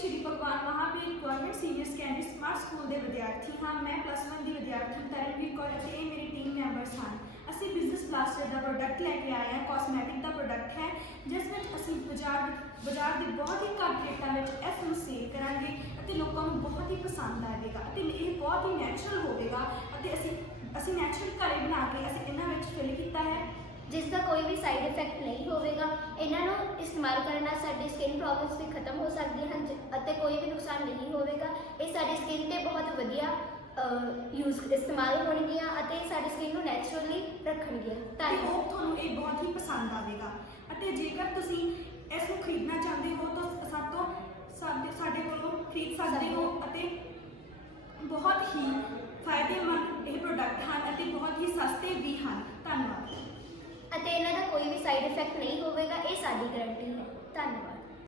श्री भगवान Mahavir government senior secondary smart school के विद्यार्थी हाँ। मैं +1 की विद्यार्थी तरनवीर कौर और ये मेरी टीम मैंबर्स हैं। असी बिजनेस प्लास्टर का प्रोडक्ट लैके आए हैं। कॉस्मैटिक का प्रोडक्ट है जिस में असी बाजार के बहुत ही घट रेटों में इसमें सेल करांगे और लोगों को बहुत ही पसंद आएगा। ये बहुत ही नैचुरल होगा। असी नैचुरल घरे बना के असी इन्हां विच फिल किया है जिसका कोई भी साइड इफेक्ट नहीं होगा। इन्हों इस्तेमाल करने साडी स्किन प्रॉब्लम्स भी खत्म हो सकती हैं, कोई भी नुकसान नहीं होगा। ये साडी स्किन ते बहुत वधिया यूज इस्तेमाल होणगियां अते साडी स्किन नूं नैचुरली रखणगियां। होप तुहानूं ये बहुत ही पसंद आएगा। जेकर तुसीं इसनूं खरीदना चाहते हो तो साडे कोलों खरीद सकते हो। बहुत ही फायदेमंद ये प्रोडक्ट हैं, बहुत ही सस्ते भी हैं। धन्यवाद। इन्हों का कोई भी साइड इफेक्ट नहीं होगा, ये साडी गारंटी है। धन्यवाद।